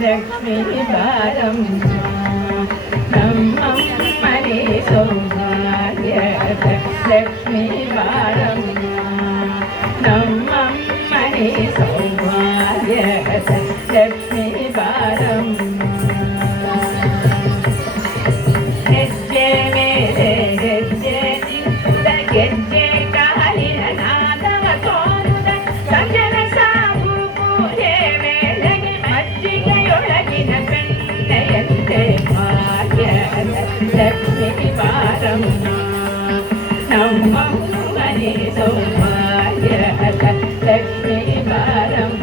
ಲಕ್ಷ್ಮೀ ಬಾರಮ್ಮ ನಮ್ಮಮ್ಮನೆ ಸೌಭಾಗ್ಯ ಲಕ್ಷ್ಮೀ ಬಾರಮ್ಮ ನಮ್ಮಮ್ಮನೆ ಸೌಭಾಗ್ಯ ಲಕ್ಷ್ಮೀ ಬಾರಮ್ಮ ಹೆಜ್ಜೆ ಮೇಲೆ ಹೆಜ್ಜೆ ನಿಂತ ಗೆಜ್ಜೆ ಕಾಲಿನ ನಾದವ ತೋರುದ ಸಂಜನ ಸಾಗು ಪೂಜೆ ವೇಳೆಗೆ ಮಜ್ಜಿಗೆಯೊಳಗಿನ ಬೆಣ್ಣೆಯಂತೆ ಭಾಗ್ಯದ ಲಕ್ಷ್ಮೀ ಬಾರಮ್ಮ ನಮ್ಮಮ್ಮನೆ ಸೌಭಾಗ್ಯದ ಲಕ್ಷ್ಮೀ ಬಾರಮ್ಮ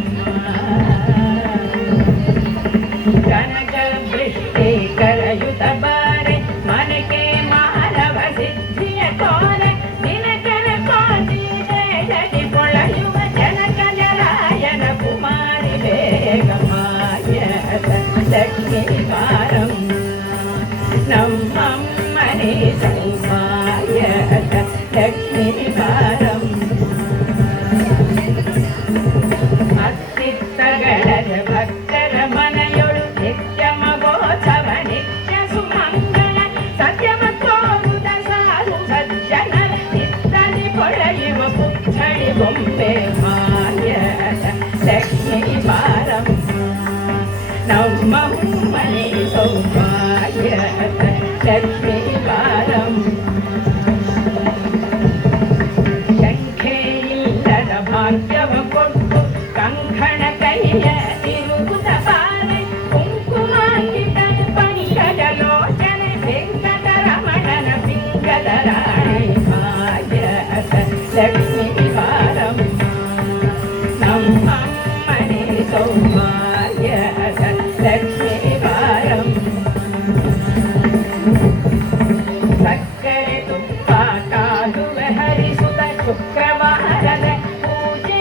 ಕನಕ ವೃಷ್ಟಿ ಕರಯುತ ಬಾರೆ ಮನಕೆ ಮಾನವ ಸಿದ್ಧಿಯ ಕೋರೆ ನಿನಕನ ಕೋಟಿ ಕೊಳೆಯುವ ಜನಕ ಜರಾಯನ ಕುಮಾರಿ ಬೇಗ ಮಾಯದ ಲಕ್ಷ್ಮೀ ಬಾರಮ್ಮ ನಮ್ಮಮ್ಮನೆ ಸೌಭಾಗ್ಯದ ಲಕ್ಷ್ಮೀ ಬಾರಮ್ಮ ಅತ್ತಿತ್ತಗಳದ ಭಕ್ತರ ಮನೆಯೊಳು ನಿತ್ಯ ಮಗೋತ್ಸವ ನಿತ್ಯ ಸುಮಂಗಲ ಸತ್ಯವ ತೋರುದ ಸಾಧು ಸಜ್ಜನರ ಚಿತ್ತದಿ ಕೊಳೆಯುವ ಪುತ್ಥಳಿ ಬೊಂಬೆ ಮಾಯದ ಲಕ್ಷ್ಮೀ ಬಾರಮ್ಮ ನಮ್ಮಮ್ಮನೆ ಸೌಭಾಗ್ಯದ ಲಕ್ಷ್ಮೀ ಬಾರಮ್ಮ ಶಂಖೆ ಇಲ್ಲದ ಭಾಗ್ಯವ ಕೊಟ್ಟು ಕಂಕಣ ಕೈಯ ತಿರುಗುತ್ತ ಬಾರೆ ಕುಂಕುಮಾಂಕಿತ ಪಂಕಜಲೋಚನೆ ವೆಂಕಟರಮಣನ ಪಿಂಗದ ರಾಣಿ ಭಾಗ್ಯದ ಲಕ್ಷ್ಮೀ ಬಾರಮ್ಮ ನಮ್ಮಮ್ಮನೆ ಸೌಭಾಗ್ಯದ ಲಕ್ಷ್ಮೀ ಬಾರಮ್ಮ ಸಕ್ಕರೆ ತುಪ್ಪ ಕಾಲುವೆ ಹರಿಸುತ್ತ ಶುಕ್ರವಾರದ ಪೂಜೆ